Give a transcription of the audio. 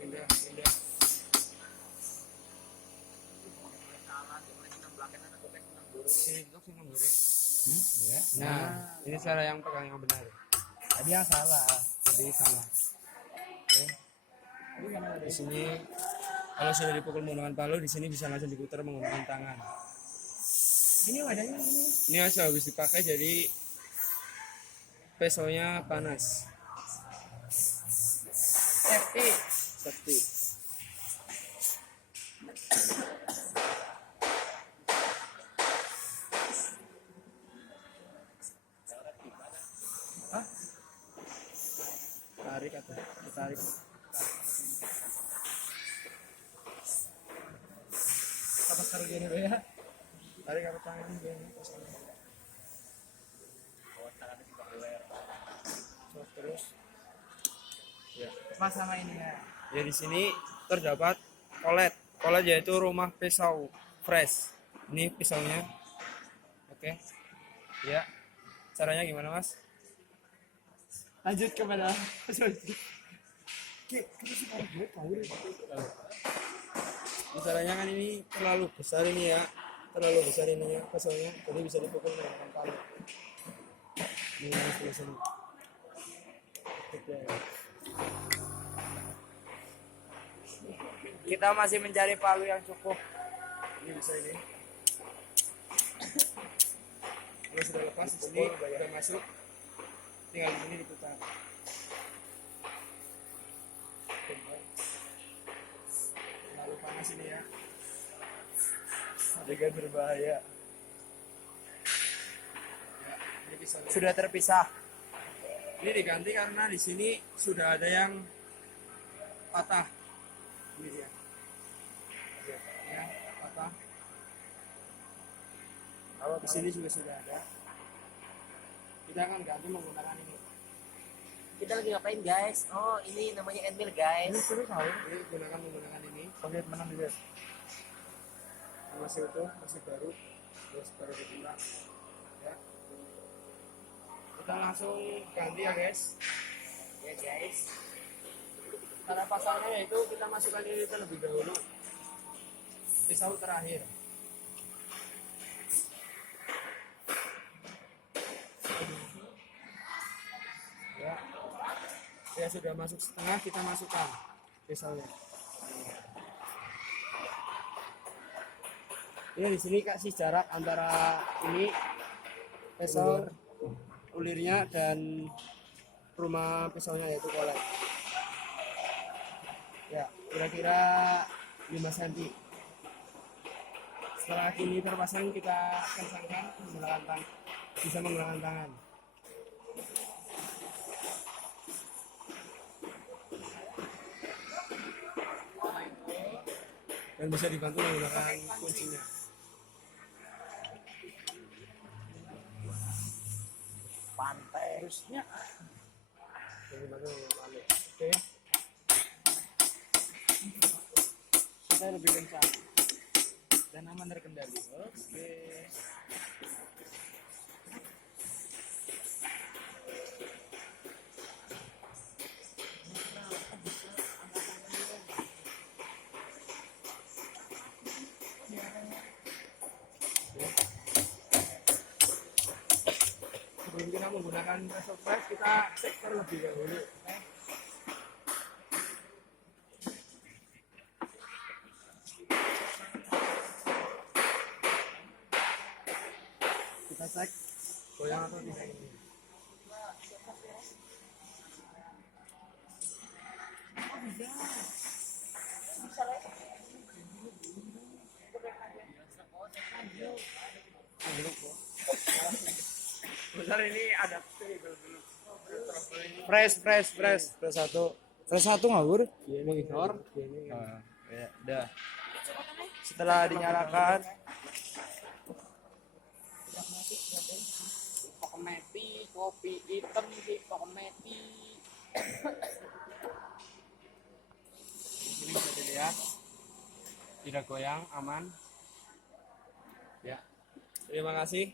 Pindah. Ya. Nah, ini cara yang pegang yang benar. Tadi yang salah. Jadi salah. Oke. Di sini kalau sudah dipukul menggunakan palu, di sini bisa langsung diputar menggunakan tangan. Ini wadahnya ini. Ini asal habis dipakai jadi pesonya panas. Safety. Hah? Tarik atau ditarik. Apa sekarang gini ya? Tarik apa tangan gini. Terus. Ya. Pas sama ini ya. Ya di sini terdapat kolet. Kolet yaitu rumah pisau fresh. Ini pisaunya. Oke. Ya. Caranya gimana, Mas? Lanjut kepada Caranya kan ini terlalu besar ini ya. Terlalu besar ini ya pisaunya. Jadi bisa dipukul menggunakan palu. Ini sebelah sini. Oke. kita masih mencari palu yang cukup. Ini bisa ini. Kalau sudah lepas di sini sudah masuk, tinggal di sini diputar. Terlalu panas ini ya. Adegan berbahaya. Ya, ini bisa. Sudah terpisah. Ini diganti karena di sini sudah ada yang patah. Ini dia. Ya, patah. Kalau di sini juga sudah ada. Kita akan ganti menggunakan ini. Kita lagi ngapain guys? Oh ini namanya endmill guys. Ini gunakan menggunakan ini. Lihat mana lihat. Masih utuh, masih baru, terus baru diputar. Ya. Kita langsung ganti ya guys. Ya guys. Cara pasangnya yaitu kita masukkan ini terlebih dahulu. Pisau terakhir. Ya. Ya sudah masuk setengah, kita masukkan pisaunya. Ini di sini kasih jarak antara ini pisau ulirnya dan rumah pisaunya yaitu kolet. Ya, kira-kira 5 cm. Setelah ini terpasang kita kencangkan menggunakan tangan. Bisa menggunakan tangan. Dan bisa dibantu menggunakan kuncinya. Pantai harusnya. Oke. Kita lebih kencang dan aman terkendali. Oke. Sebelum kita menggunakan pressure press, kita cek terlebih dahulu. Kita cek goyang atau tidak ini. Bentar ini ada Fresh satu. Fresh satu ngawur. monitor. Ya, udah. Setelah dinyalakan, Pokemeti, kopi hitam di Pokemeti. Di sini bisa dilihat tidak goyang, aman. Ya. Terima kasih.